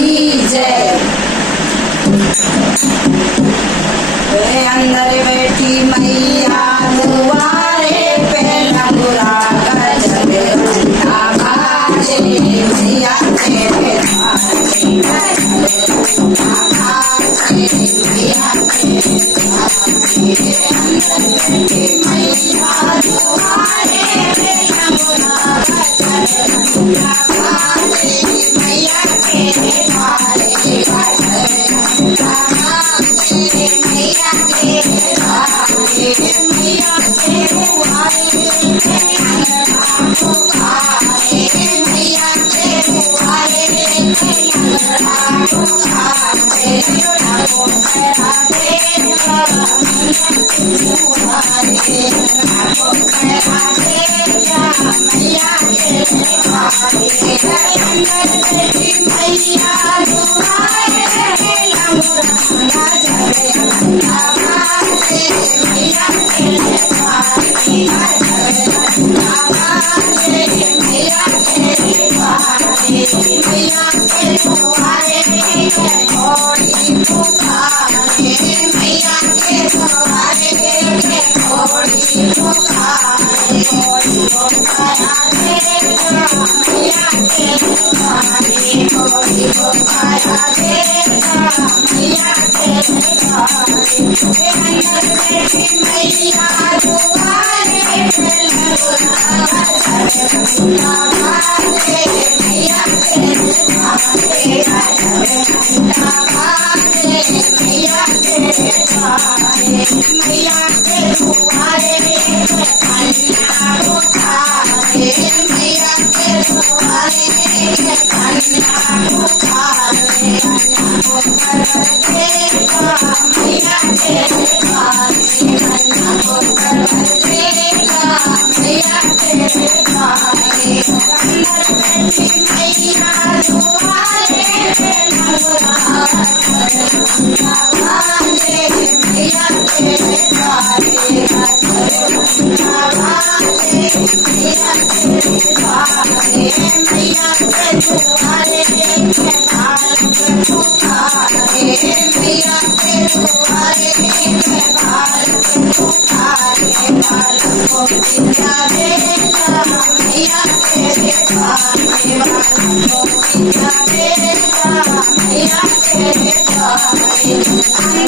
की जय। अंदर बैठी मैया दुआरे पे लंगूरा गजब घंटा बाजे मैया तेरे द्वारे घंटा बाजे मैया तेरे द्वारे। अंदर बैठी मैया दुआरे पे लंगूरा गजब घंटा बाजे मैया तेरे द्वारे गजब घंटा बाजे मैया तेरे द्वारे। मैया तेरे द्वारे अंगना पुकारे मैया तेरे द्वारे अंगना पुकारे। लगो करा दे मैया तेरे द्वारे लगो करा दे मैया तेरे द्वारे। अंदर बैठी मैया दुआरे लंगूरा गजब घंटा बाजे मैया तेरे द्वारे गजब घंटा बाजे मैया तेरे द्वारे। मैया तेरे द्वारे घोड़ी पुकारे मैया तेरे द्वारे घोड़ी पुकारे। घोड़ी पुकारा दे मैया तेरे द्वारे घोड़ी पुकारा दे मैया तेरे द्वारे। अंदर बैठी मैया दुआरे पे लंगूरा गजब घंटा बाजे मैया तेरे द्वारे गजब घंटा बाजे मैया तेरे द्वारे। मैया तेरे द्वारे कन्या पुकारे मैया तेरे द्वारे कन्या पुकारे। कन्या पुकार दे मैया तेरे द्वारे कन्या पुकार दे मैया तेरे द्वारे। अंदर बैठी मैया दुआरे पे लंगूरा गजब घंटा बाजे मैया तेरे द्वारे गजब घंटा बाजे मैया तेरे द्वारे। मैया तेरे द्वारे बालक पुकारे मैया तेरे द्वारे बालक पुकारे। बालक को विद्या दे मैया तेरे द्वारे बालक को विद्या दे मैया तेरे द्वारे।